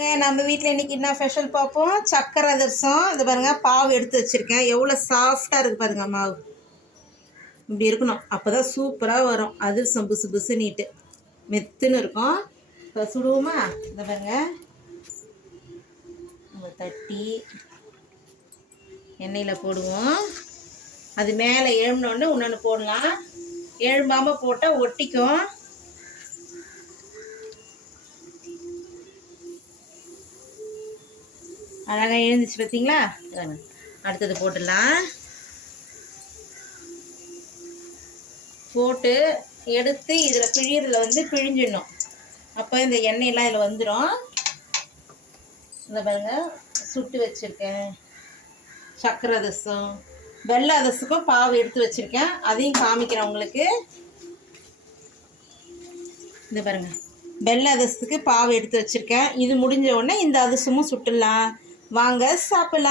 நம்ம வீட்டில் இன்றைக்கி என்ன ஸ்பெஷல் பார்ப்போம். சக்கரை அதிரசம். இது பாருங்கள், பாவு எடுத்து வச்சுருக்கேன். எவ்வளோ சாஃப்டாக இருக்குது பாருங்கள். மாவு இப்படி இருக்கணும், அப்போ தான் சூப்பராக வரும். அதிரசம் புசு புசு நீட்டு மெத்துன்னு இருக்கும். இப்போ சுடுவோமா? இதை பாருங்க, நம்ம தட்டி எண்ணெயில் போடுவோம். அது மேலே எழும்பினோடனே இன்னொன்று போடலாம். எழும்பாமல் போட்டால் ஒட்டிக்கும். அழகாக எழுந்துச்சு பார்த்தீங்களா? அடுத்தது போட்டுடலாம். போட்டு எடுத்து இதில் பிழியறதுல வந்து பிழிஞ்சிடணும். அப்போ இந்த எண்ணெயெல்லாம் இதில் வந்துடும். இந்த பாருங்க, சுட்டு வச்சுருக்கேன் சக்கரை அதிரசம். வெள்ளை அதிரசத்துக்கும் பாவு எடுத்து வச்சுருக்கேன், அதையும் காமிக்கிறேன் உங்களுக்கு. இந்த பாருங்க, வெள்ளை அதிரசத்துக்கு பாவு எடுத்து வச்சுருக்கேன். இது முடிஞ்ச உடனே இந்த அதிரசமும் சுட்டுடலாம். வாங்க சாப்பிடலாம்.